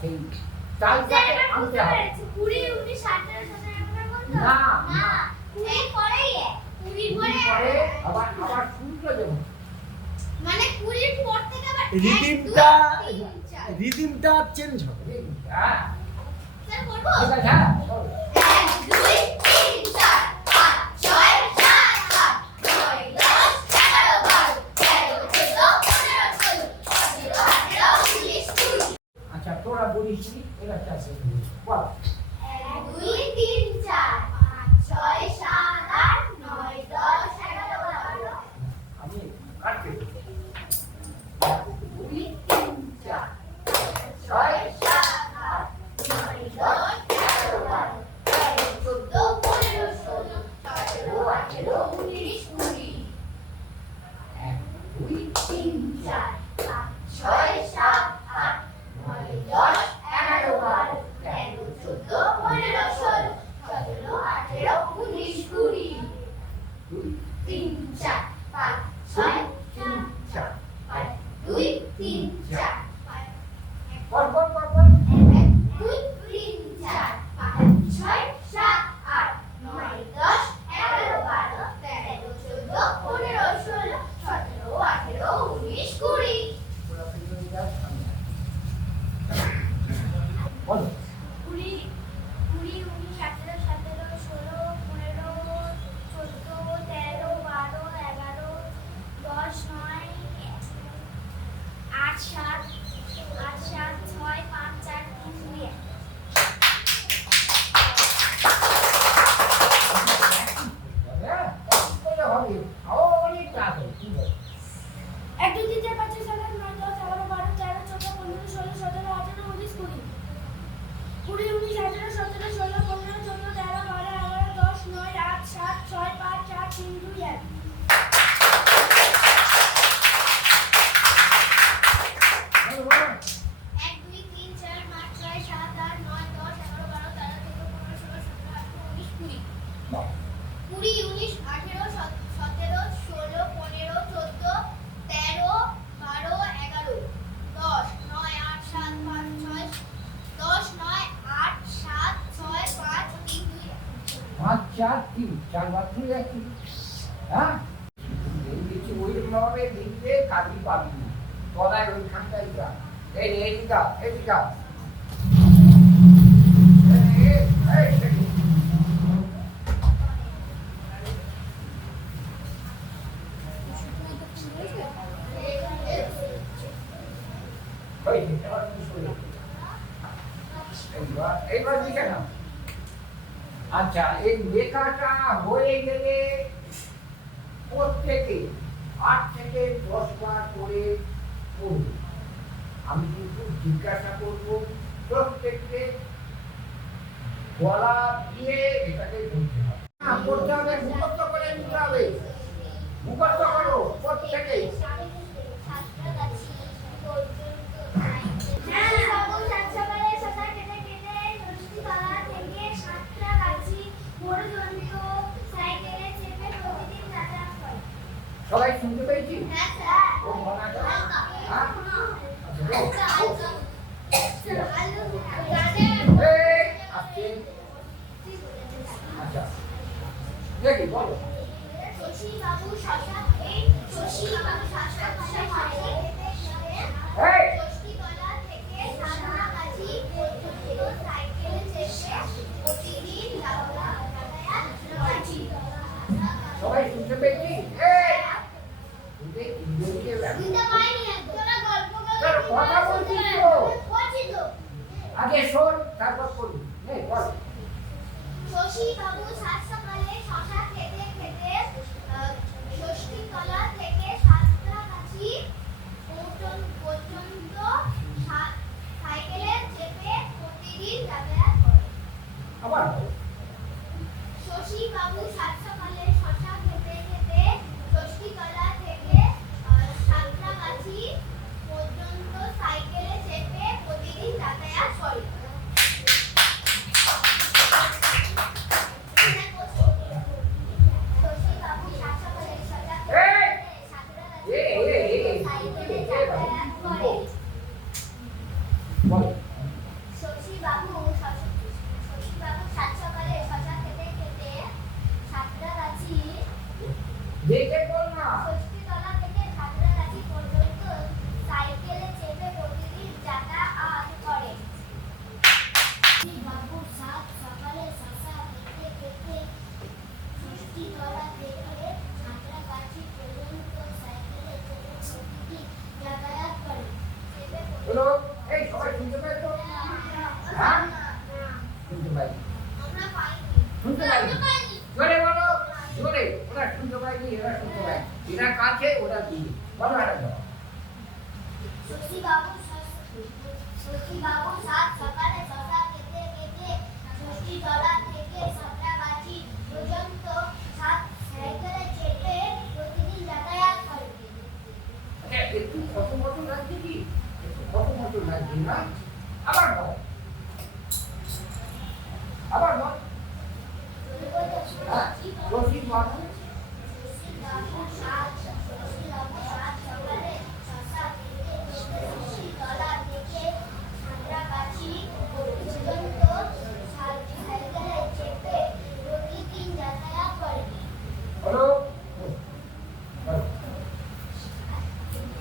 সেই চালটাকে আনতে হবে। 20, 19, 18, 17 বলতো? না না, 20 পরেই 20 পরে আবার শুনতে দেবো, মানে 20 পর থেকে আবার রিদিমটা চেঞ্জ হবে। হ্যাঁ স্যার বলবো? ঠিক আছে, হ্যাঁ চলো। 1, 2, 3, 4, 5, 6, 7, 8, 9, 10, 11, 12, 13, 14, 15, 16, 17, 18, 19, 20। আচ্ছা তোরা বলিস এরা চাষে বল। 1, 2, 3, 4, 5, 6, 7, 8, 9, 10, 11, 12। আমি কাটতে 1, 2, 3, 4, 6, 7, 8, 9, 10, 11, 12, 13, 14, 15, 16, 17, 18, 19, 20। 1, 2, 3, 4, 5, 6, 7, 8, 9, 10, 11, 12, 13, 14, 15, 16, 17, 18, 19, 20। 2, 3, 4, 5, 6, 3, 4, 5, 2, 3, 4, 5. বল বল বল বল। 1, 2, 3, 4, 5, 6, 7, 8, 9, 10, 11, 12, 13, 14, 15, 16, 17, 18, 19, 20। বলো। 20, 19, 18, 17, 16, 15, 14, 13, 12, 11, 10, 9, 8, 7, 6, 5, 4, 3, 2, 1। হ্যাঁ এটা হবে অনেক কাজ হবে, ঠিক আছে। 1, 2, 3, 4, 5, 6, 7, 8, 9, 10, 11, 12, 13, 14, 15, 16, 17, 18, 19, 20। 20, 19, 18, 17, 16, 15, 14, 13, 12, 11, 10, 9, 8, 7, 6, 5, 4, 3, 2, 1। বলো বলো। 1, 2, 3, 4, 5, 6, 7, 8, 9, 10, 11, 12, 13, 14, 15, 16, 17, 18, 19, 20। বল। 20, 19, 18, 17, 16, 15, 14, 13, 12, 11, 10, 9, 8, 7, 5, 6, 10, 9, 8, 7, 6, 5, 3, 2, 1। 5, 4, 3, 4 বার তুই একই, হ্যাঁ এই দিচ্ছি ওইরকম ভাবে লিখলে কাজই পাবি না, তলায় ওইখানটাই যা। এই এইদিকা এইদিকা এইবার লিখে নাও। আচ্ছা এই লেখাটা হয়ে গেলে প্রত্যেকে 8 থেকে 10 বার করে পড়বে। আমি কিন্তু জিজ্ঞাসা করব প্রত্যেককে গলা দিয়ে এটাকে বলতে হবে, করতে হবে, মুখস্থ করে নিতে হবে, মুখস্থ করো প্রত্যেকে। সবাই শুনতে পেয়েছি? ও গলাটা হ্যাঁ আচ্ছা আচ্ছা দেখি বলো। সবাই শুনতে পেয়েছি? কথা বলছি তো, আগে শোন তারপর করবি। বল। শশী বাবু সাত সকালে শশা খেতে খেতে ষষ্ঠী তলা থেকে সাতটাগাছি পর্যন্ত সাইকেলে চেপে প্রতিদিন যাতায়াত করে। আবার শশী বাবু সাত সকালে শশা খেতে খেতে ষষ্ঠী তলা থেকে সাতটাগাছি পর্যন্ত সাইকেলে চেপে প্রতিদিন যাতায়াত করে। বল। বাবু সাত সকালে শশা খেতে খেতে ষষ্ঠী তলা থেকে সাঁতরাগাছি পর্যন্ত সাত সাইকেলে চেপে প্রতিদিন যাতায়াত করে। একটু কত মতো লাগছে কি? একটু কত মতো লাগছে না? আবার বল। আবার বল। হ্যাঁ, ষষ্ঠী বাবু সাত সকালে শশা খেতে খেতে ষষ্ঠী তলা থেকে সাঁতরাগাছি পর্যন্ত সাত সাইকেলে চেপে প্রতিদিন যাতায়াত করে। হলো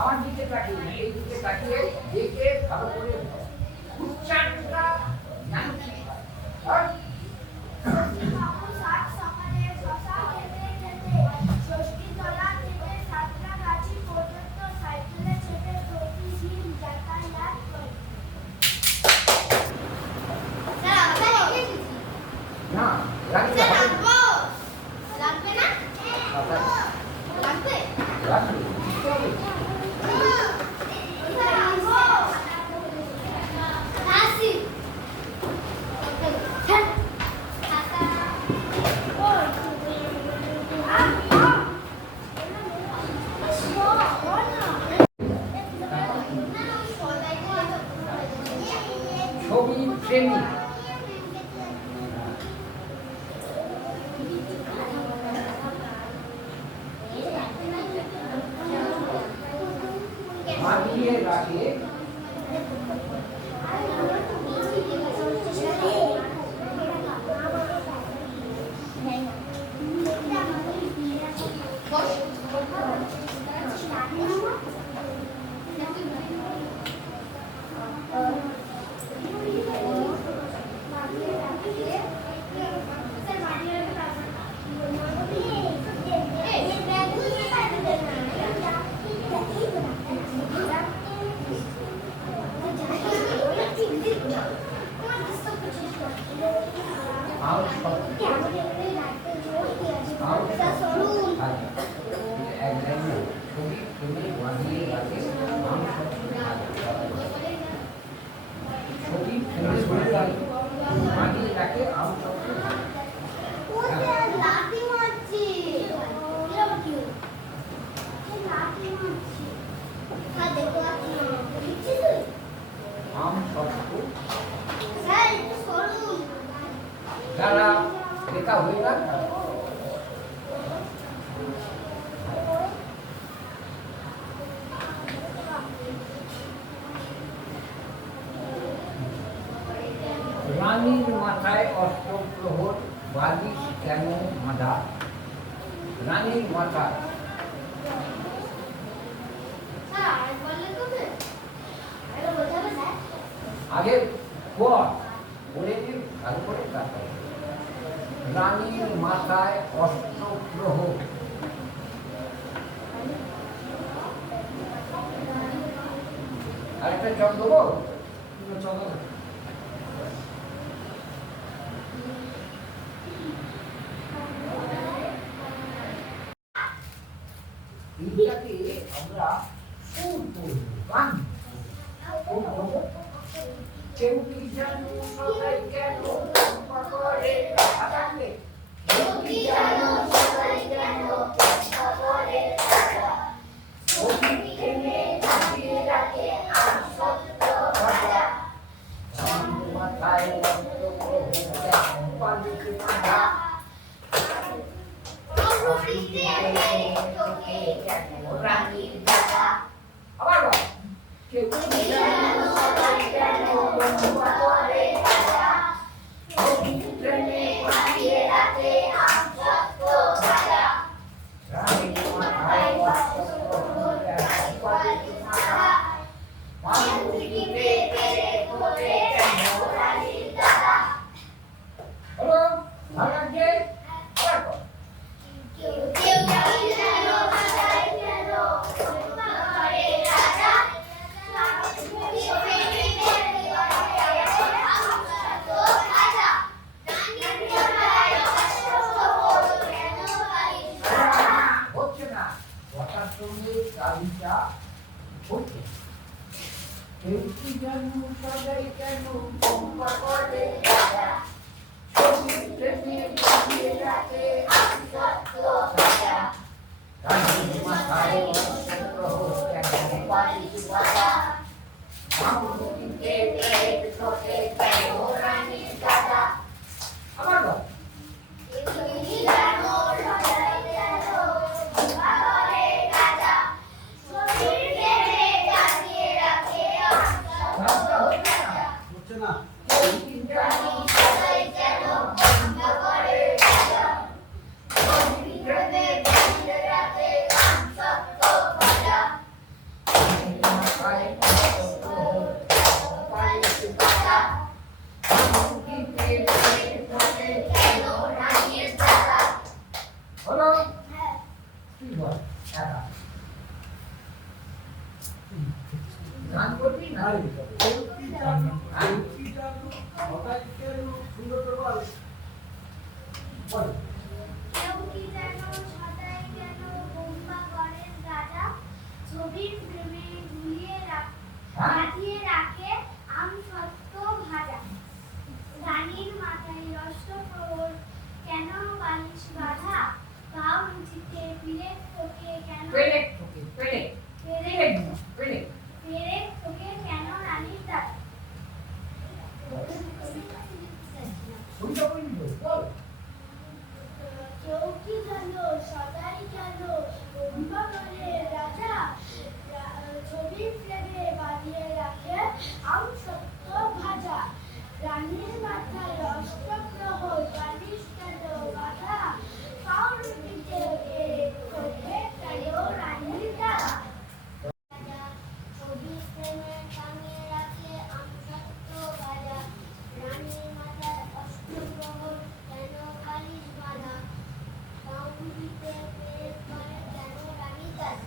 আমার দিকে তাকিয়ে না, এই দিকে তাকিয়ে দেখে ভালো করে উচ্চারণটা জানতে হয়। বাবু সাত সকালে শশা খেতে খেতে ষষ্ঠী তলা থেকে সাঁতরাগাছি পর্যন্ত সাইকেলে চেপে প্রতিদিন যাতায়াত করে। না, লাগবে লাগবে না? লাগবে? লাগবে। আসি। ছবি প্রেমী মানিয়ে রাখে যারা লেখা হয়ে যাক রানীর মাথায় অষ্টপ্রহর বালিশ কেন বাঁধা? রানীর মাথায় আগে পর বলে দিন ভালো করে তারপরে রানীর মাথায় অষ্টপ্রহর আরেকটা চক দেবো এইটাকে আমরা সুর করবো গান করবো কেউ কি জানো সবাই কেন করে আগামী কেউ কি জানো সবাই কেন করে ওদিকে তাকিয়ে রাখে আর সত্য কথা মাথায় পালিতে বাঁধা রানীর দাদা আবার কেউ কি জানো সবাই কেন করে ট্রেনে পাঠিয়ে রাখে আর সত্য কথা রানীর মাথায় হলো ভালো লাগছে রানী সদাই কেন ভঙ্গ করে রাজা বিদ্রোহে বাঁধলে রাতে সত্য ভাজা হলো হ্যাঁ কি বল গান করবি না বল কেউ কি যেন সদাই কেন বোম্বা করেন রাজা ছবির প্রেমে বাঁধিয়ে রাখে আম সত্য ভাজা রানীর মাথায় রষ্ট প্রহর কেন বালিশ বাঁধা পাও রুচিতে পিরেক ঠোকে কেন পেরেক ঠোকে পেরেক পেরেক পেরেক পেরেক ঠোকে কেন রানীর দাদা ওইটা বলবি বল কেউ কি জানো সদাই কেন বোম্বা করে রাজা ছবির প্রেমে বাঁধিয়ে রাখে আম সত্য ভাজা রানীর মাথায় রষ্ট প্রহর বালিশ কেন বাঁধা পাউরুটিতে ঠোকে কেন রানীর দাদা ছবির প্রেমে টাঙিয়ে রাখে আম সত্য ভাজা রানীর মাথায় অষ্ট প্রহর কেন বালিশ বাঁধা পাউরুটিতে পেরেক করে কেন রানীর দাদা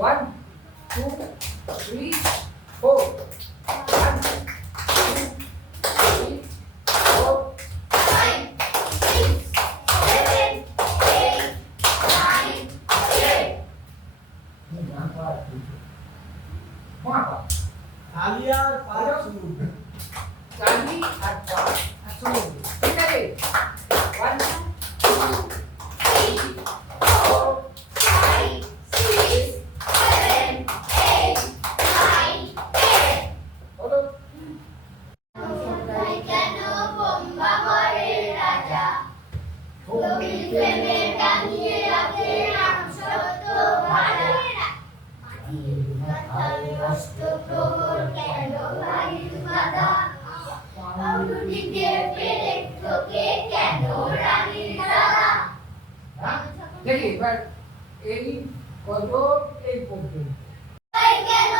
1 2 3 4 1 2 3 4 5 6 7 8 9 10 মাপা আলিয়ার পাঁচ শুরু চাঁদি আর পাঁচ আর শুরু ঠিক আছে 1 2 3 4 5 6 7 8 9 10 হলো সদাই কেন বোম্বা করে রাজা ছবির প্রেমে টাঙিয়ে রাখে আম সত্য ভাজা মাথায় অষ্ট প্রহর কেন বালিশ বাঁধা পাউরুটিতে পেরেক ঠোকে কেন রানীর দাদা দেখি এবার এই কত এই পর্যন্ত সদাই কেন